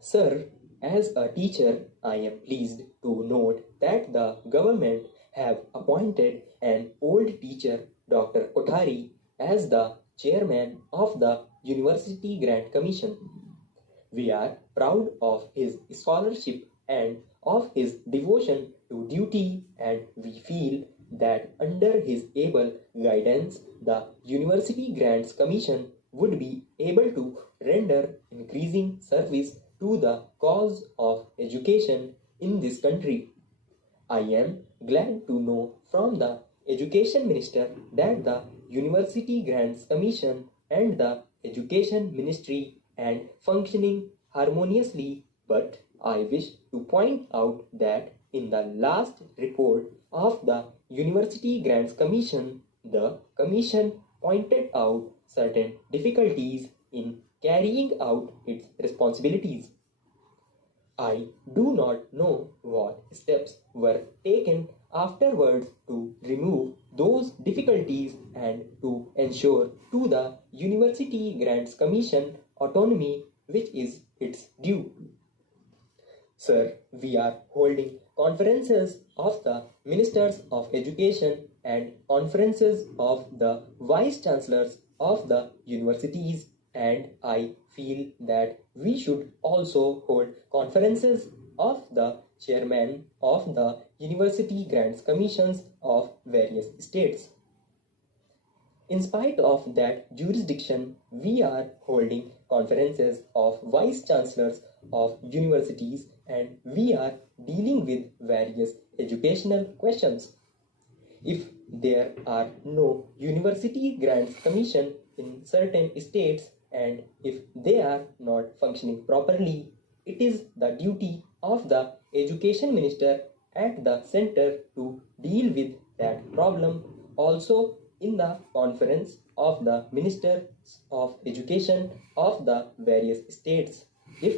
Sir, as a teacher, I am pleased to note that the government have appointed an old teacher, Dr. Kothari, as the chairman of the University Grant Commission. We are proud of his scholarship and of his devotion to duty, and we feel that under his able guidance, the University Grants Commission would be able to render increasing service to the cause of education in this country. I am glad to know from the Education Minister that the University Grants Commission and the Education Ministry and functioning harmoniously, but I wish to point out that in the last report of the University Grants Commission, the Commission pointed out certain difficulties in carrying out its responsibilities. I do not know what steps were taken afterwards to remove those difficulties and to ensure to the University Grants Commission autonomy which is its due. Sir, we are holding conferences of the Ministers of Education and conferences of the Vice Chancellors of the universities, and I feel that we should also hold conferences of the chairman of the University Grants Commissions of various states. In spite of that jurisdiction, we are holding conferences of vice chancellors of universities and we are dealing with various educational questions. If there are no University Grants Commission in certain states and if they are not functioning properly, it is the duty of the Education Minister at the center to deal with that problem. Also, in the conference of the Ministers of Education of the various states, if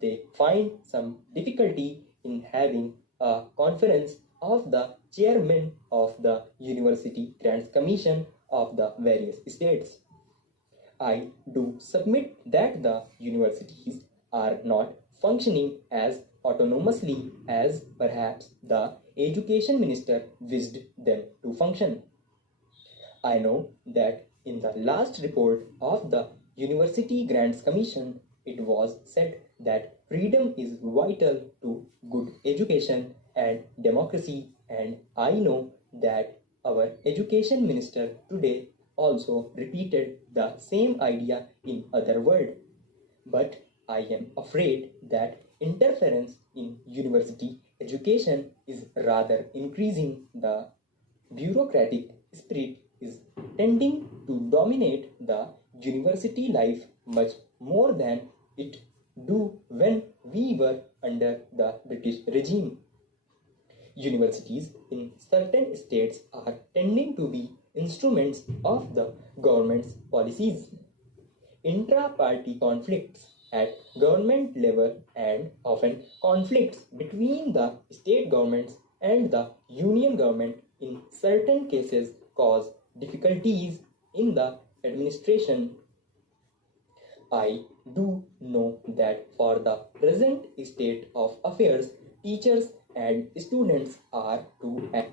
they find some difficulty in having a conference of the chairman of the University Grants Commission of the various states. I do submit that the universities are not functioning as autonomously as perhaps the education minister wished them to function. I know that in the last report of the University Grants Commission, it was said that freedom is vital to good education and democracy, and I know that our education minister today also repeated the same idea in other words. But I am afraid that interference in university education is rather increasing. The bureaucratic spirit is tending to dominate the university life much more than it do when we were under the British regime. Universities in certain states are tending to be instruments of the government's policies. Intra-party conflicts at government level and often conflicts between the state governments and the union government in certain cases cause difficulties in the administration. I do know that for the present state of affairs, teachers and students are to act